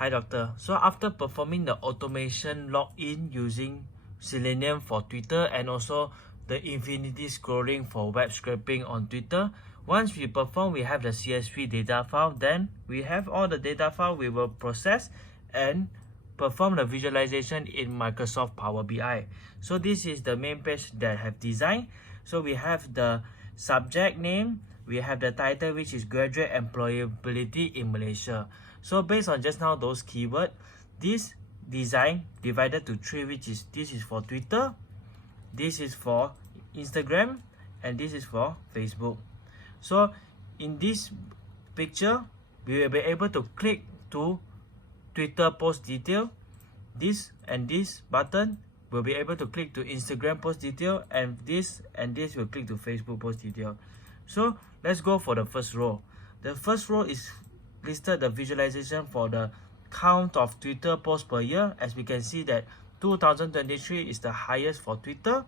Hi doctor. So after performing the automation login using Selenium for Twitter and also the infinity scrolling for web scraping on Twitter, once we perform, we have the CSV data file. Then we have all the data file we will process and perform the visualization in Microsoft PowerBI. So this is the main page that I have designed. So we have the subject name, we have the title, which is graduate employability in Malaysia. So based on just now those keywords, this design divided to three, which is this is for Twitter, this is for Instagram, and this is for Facebook. So in this picture, we will be able to click to Twitter post detail. This and this button will be able to click to Instagram post detail, and this will click to Facebook post detail. So let's go for the first row. The first row is listed the visualization for the count of Twitter posts per year. As we can see that 2023 is the highest for Twitter,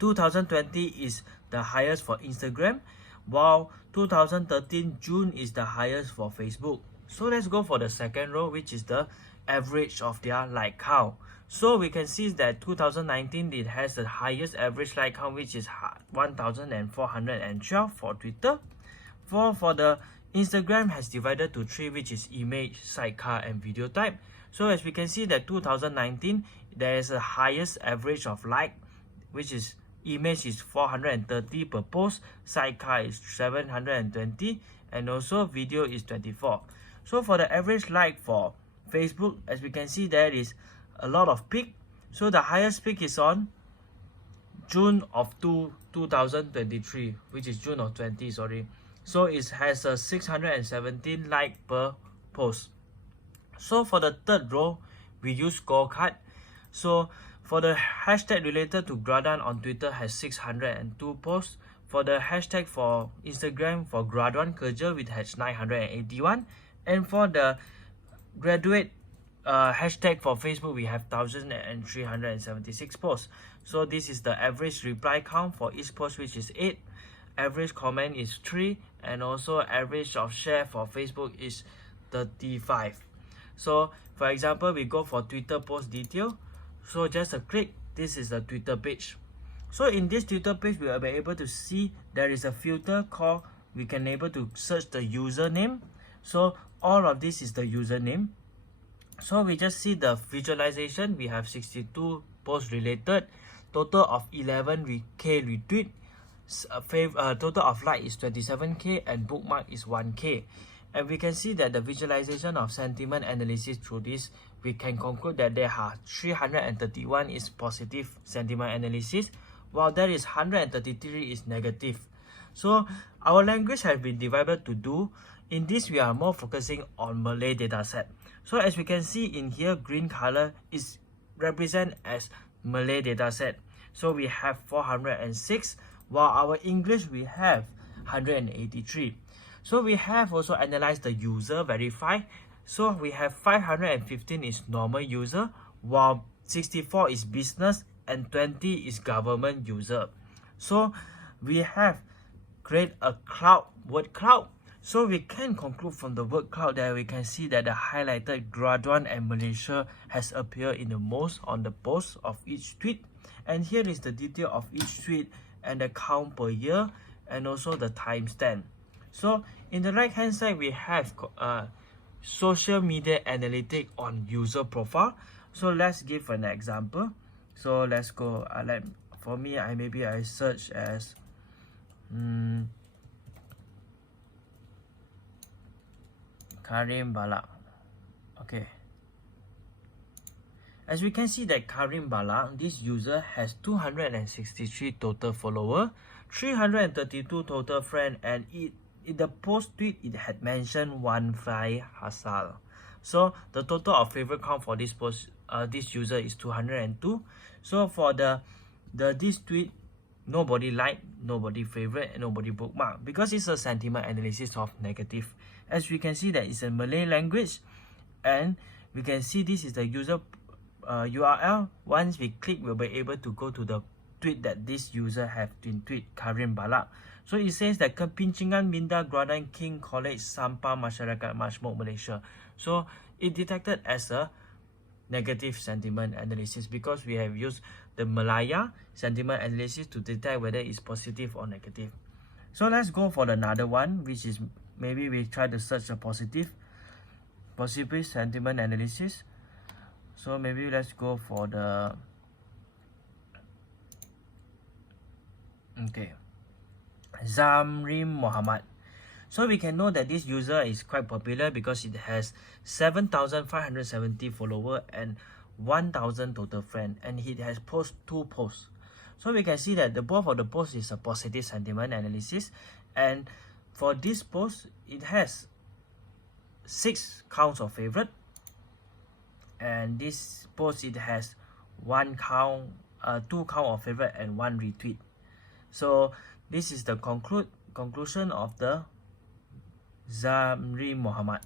2020 is the highest for Instagram, while 2013 June is the highest for Facebook. So let's go for the second row, which is the average of their like count. So we can see that 2019 it has the highest average like count, which is 1412 for Twitter. For the Instagram has divided to three, which is image, sidecar, and video type. So as we can see that 2019 there is a highest average of like, which is image is 430 per post, sidecar is 720, and also video is 24. So for the average like for Facebook, as we can see there is a lot of peak. So the highest peak is on June of 2023, which is June of 20, sorry. So it has a 617 like per post. So for the third row, we use scorecard. So for the hashtag related to Graduan on Twitter has 602 posts. For the hashtag for Instagram for Graduan Kerja, it has 981. And for the graduate hashtag for Facebook, we have 1,376 posts. So this is the average reply count for each post, which is 8. Average comment is 3, and also average of share for Facebook is 35. So for example, we go for Twitter post detail. So just a click, this is the Twitter page. So in this Twitter page, we will be able to see there is a filter called, we can able to search the username. So all of this is the username. So we just see the visualization. We have 62 posts related, total of 11k retweet, total of like is 27k, and bookmark is 1k. And we can see that the visualization of sentiment analysis through this, we can conclude that there are 331 is positive sentiment analysis, while there is 133 is negative. So our language has been divided to do. In this, we are more focusing on Malay dataset. So as we can see in here, green color is represent as Malay dataset. So we have 406, while our English we have 183. So we have also analyzed the user verify. So we have 515 is normal user, while 64 is business, and 20 is government user. So we have create a cloud, word cloud. So we can conclude from the word cloud that we can see that the highlighted Graduan and Malaysia has appeared in the most on the post of each tweet. And here is the detail of each tweet and the count per year, and also the timestamp. So in the right hand side, we have social media analytics on user profile. So let's give an example. So let's go, for me, I search as Karim Balak. Okay. As we can see that Karim Balak, this user has 263 total follower, 332 total friend, and in the post tweet it had mentioned 15 Hasal. So the total of favorite count for this post, this user is 202. So for this tweet, nobody like, nobody favorite, and nobody bookmark, because it's a sentiment analysis of negative. As we can see that it's a Malay language, and we can see this is the user URL. Once we click, we'll be able to go to the tweet that this user have been tweet Karim Balak. So it says that Kepincingan Minda Gradan King College Sampah Masyarakat Majmuk Malaysia. So it detected as a negative sentiment analysis because we have used the Malaya sentiment analysis to detect whether it's positive or negative. So let's go for another one, which is maybe we try to search a positive sentiment analysis. So maybe let's go for the Zamrim Muhammad. So we can know that this user is quite popular because it has 7,570 followers and 1,000 total friends, and it has posted 2 posts. So we can see that the both of the posts is a positive sentiment analysis, and for this post it has 6 counts of favorite, and this post it has 2 count of favorite and 1 retweet. So this is the conclusion of the Zamri Muhammad.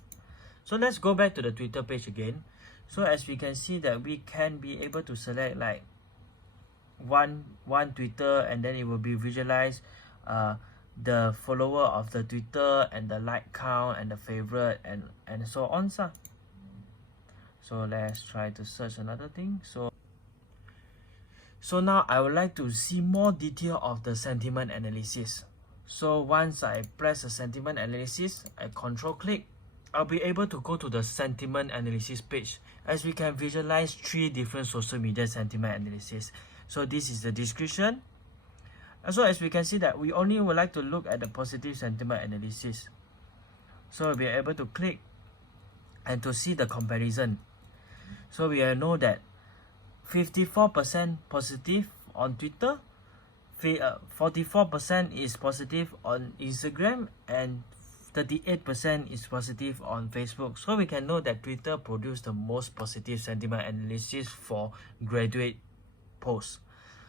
So let's go back to the Twitter page again. So as we can see that we can be able to select like one Twitter, and then it will be visualized the follower of the Twitter and the like count and the favorite and so on. So let's try to search another thing. So now I would like to see more detail of the sentiment analysis. So once I press the sentiment analysis, I control click, I'll be able to go to the sentiment analysis page, as we can visualize 3 different social media sentiment analysis. So this is the description. So as we can see that we only would like to look at the positive sentiment analysis. So we'll be able to click and to see the comparison. So we know that 54% positive on Twitter, 44% is positive on Instagram, and 38% is positive on Facebook. So we can know that Twitter produced the most positive sentiment analysis for graduate posts.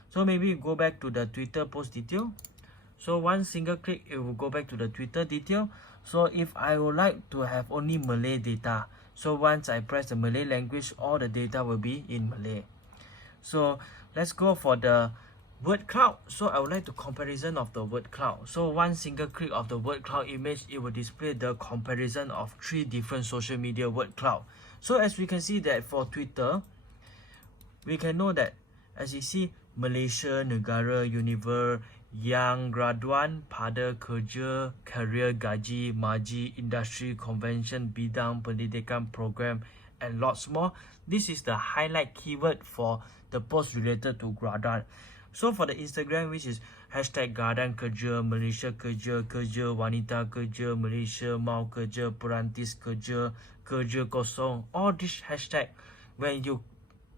So maybe go back to the Twitter post detail. So one single click, it will go back to the Twitter detail. So if I would like to have only Malay data, so once I press the Malay language, all the data will be in Malay. So let's go for the word cloud. So I would like to comparison of the word cloud. So one single click of the word cloud image, it will display the comparison of 3 different social media word cloud. So as we can see that for Twitter, we can know that as you see, Malaysia, negara, universe, yang, graduan, pada, kerja, career, gaji, maji, industry, convention, bidang, pendidikan, program, and lots more. This is the highlight keyword for the post related to graduan. So for the Instagram, which is hashtag Gadan Kerja, Malaysia Kerja, Kerja Wanita Kerja, Malaysia Mau Kerja, Perantis Kerja, Kerja Kosong, all these hashtag, when you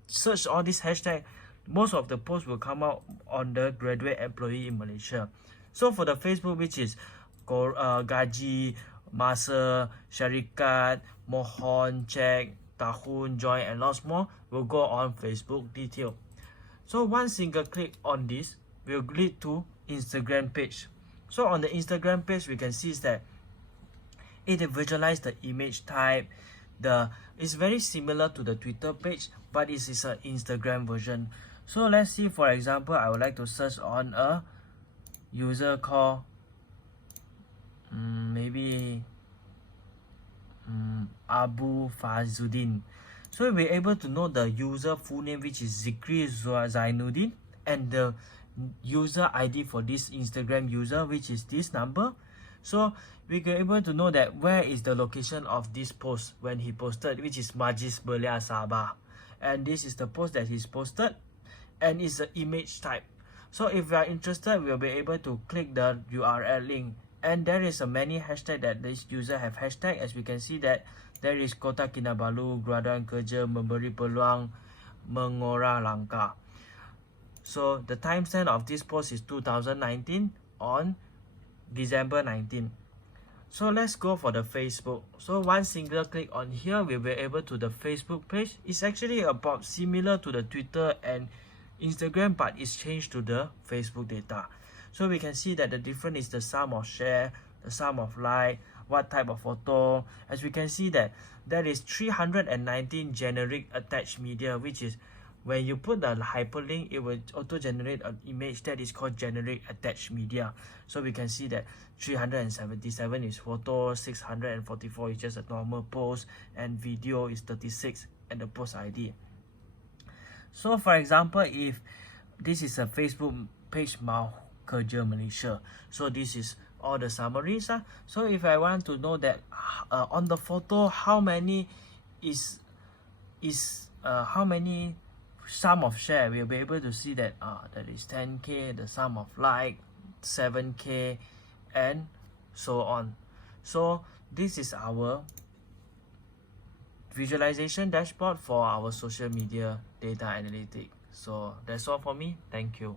search all these hashtag, most of the posts will come out on the graduate employee in Malaysia. So for the Facebook, which is gaji, masa, syarikat, mohon, cek, tahun, join, and lots more, will go on Facebook detail. So one single click on this will lead to Instagram page. So on the Instagram page, we can see is that it visualize the image type. It's very similar to the Twitter page, but it is an Instagram version. So let's see, for example, I would like to search on a user called maybe Abu Fazuddin. So we'll be able to know the user full name, which is Zikri Zainuddin, and the user ID for this Instagram user, which is this number. So we can able to know that where is the location of this post when he posted, which is Majlis Belia Sabah, and this is the post that he's posted, and it's the image type. So if we are interested, we'll be able to click the URL link, and there is a many hashtag that this user have hashtag. As we can see that there is Kota Kinabalu, graduan kerja, memberi peluang, mengorah langkah. So the timestamp of this post is 2019 on December 19. So let's go for the Facebook. So one single click on here, we'll be able to the Facebook page. It's actually about similar to the Twitter and Instagram, but it's changed to the Facebook data. So we can see that the difference is the sum of share, the sum of like, what type of photo. As we can see that there is 319 generic attached media, which is When you put the hyperlink, it will auto generate an image that is called generate attached media. So we can see that 377 is photo, 644 is just a normal post, and video is 36 and the post ID. So for example, if this is a Facebook page Mau Kerja Malaysia, so this is all the summaries. So if I want to know that on the photo how many how many sum of share, we'll be able to see that that is 10k, the sum of like 7k, and so on. So this is our visualization dashboard for our social media data analytics. So that's all for me. Thank you.